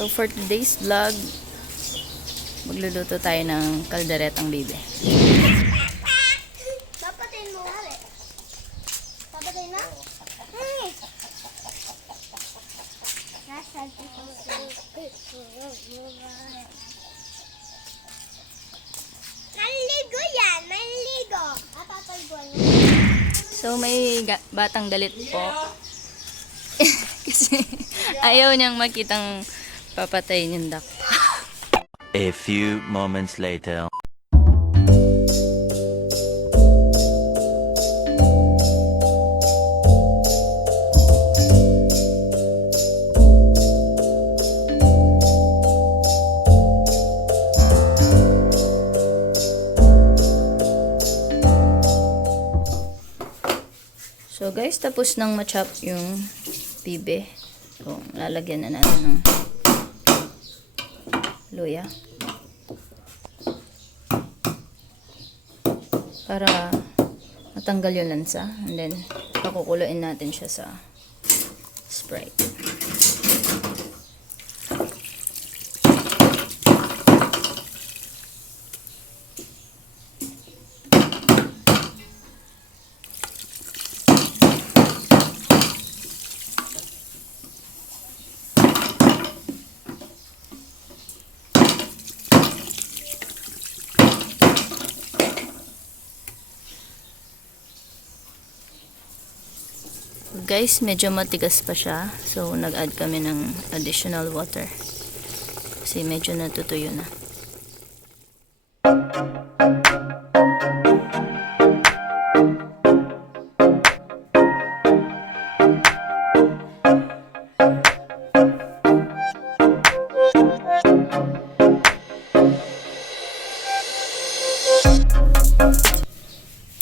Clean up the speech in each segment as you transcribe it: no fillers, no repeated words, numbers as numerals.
So for today's vlog, magluluto tayo ng kalderetang bibe. Papatayin mo nga eh. Papatayin na? Naligo yan! Naligo! Papapaliguan mo. So may batang galit po. Kasi ayaw niyang makitang papatayin yung duck. A few moments later. So guys, tapos nang ma-chop yung bibe. So, lalagyan na natin ng luya. Para matanggal yung lansa. And then, pakukuluin natin siya sa Sprite. Guys, medyo matigas pa siya. So, nag-add kami ng additional water. Kasi medyo natutuyo na.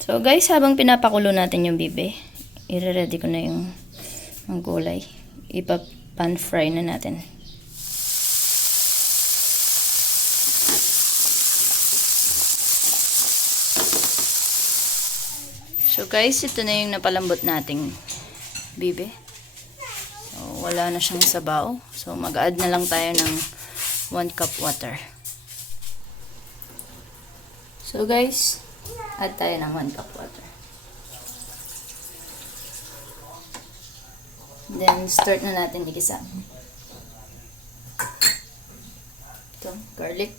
So, guys, habang pinapakulo natin yung bibe, i-ready ko na yung gulay. Ipa-pan fry na natin. So guys, ito na yung napalambot nating bibe. So, wala na siyang sabaw. So mag-add na lang tayo ng 1 cup water. So guys, add tayo ng 1 cup water. Then, start na natin igisa. Ito, garlic.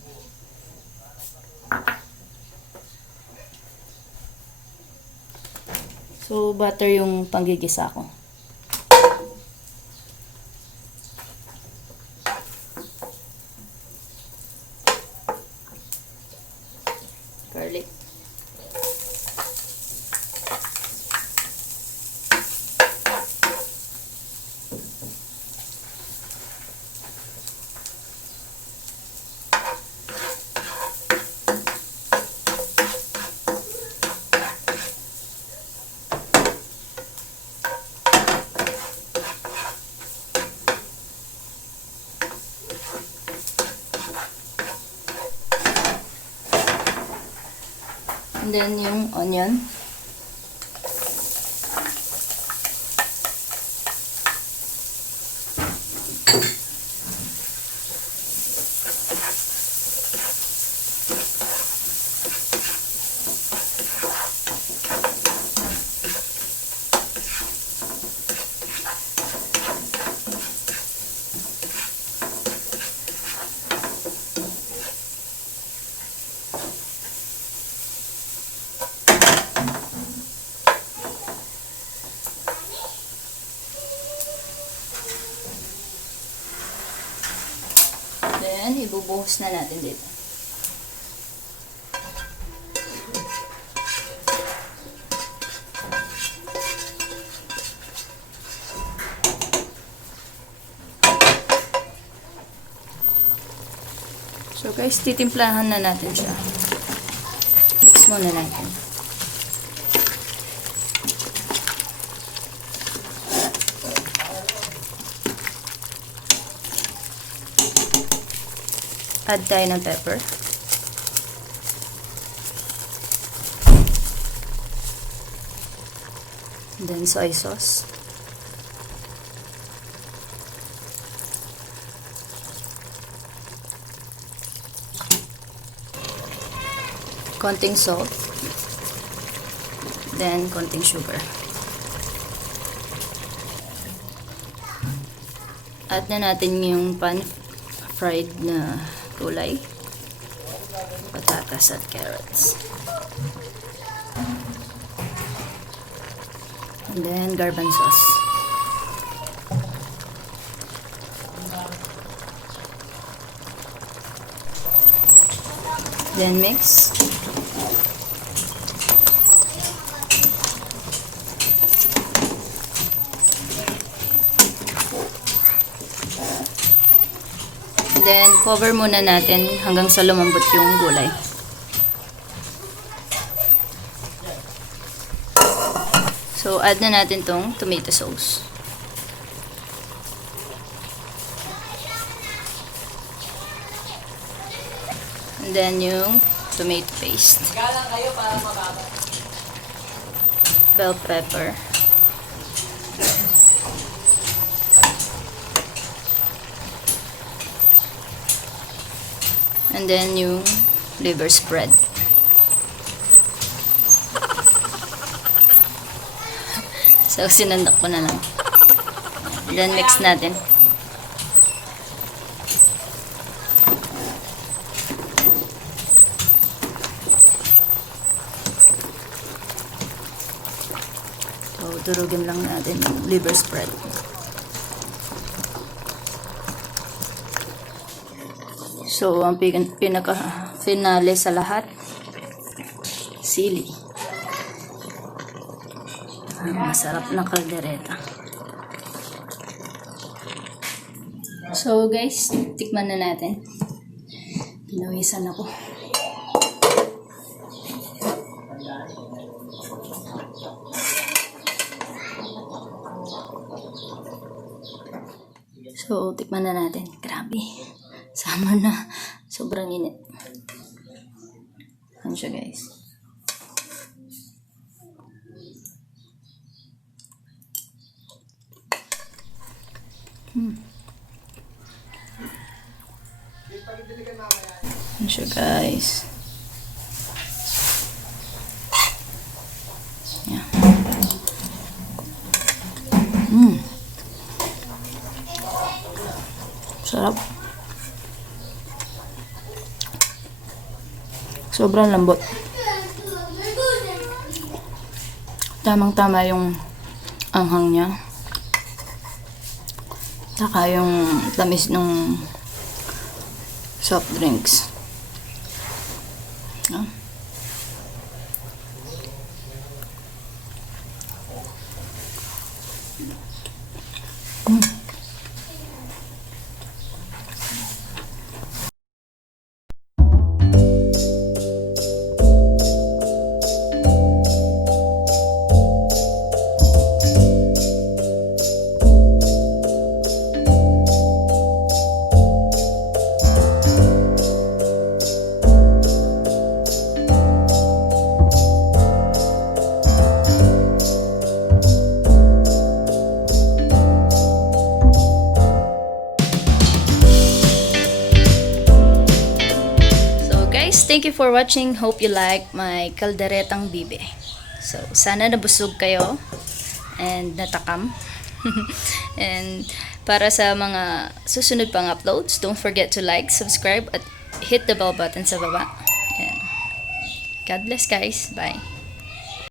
So, butter yung panggigisa ko. Garlic. And then yung onion. Then, ibubuhos na natin dito. So guys, titimplahan na natin siya. Mix muna natin. Add tayo ng pepper. Then soy sauce. konting salt, then konting sugar. Add na natin yung pan-fried na gulay, patatas at carrots. And then garbanzos. Then mix. Then cover muna natin hanggang sa lumambot yung gulay. So add na natin tong tomato sauce. And then yung tomato paste. Bell pepper. And then yung liver spread. So sinandak ko na lang. Then mix natin. So durugin lang natin yung liver spread. So, ang pinaka-finale sa lahat, sili. Ang masarap na kaldereta. So, guys, tikman na natin. Pinawisan ako. So, tikman na natin. Grabe. Sama na. Sobrang init. Ano siya, guys? Ano siya, guys? Yeah. Sarap. Sobrang lambot. Tamang-tama yung anghang niya. Saka yung tamis ng soft drinks. Ah. Thank you for watching. Hope you like my Kalderetang Bibe. So, sana nabusog kayo and natakam. And para sa mga susunod pang uploads, don't forget to like, subscribe, at hit the bell button sa baba. And God bless, guys. Bye.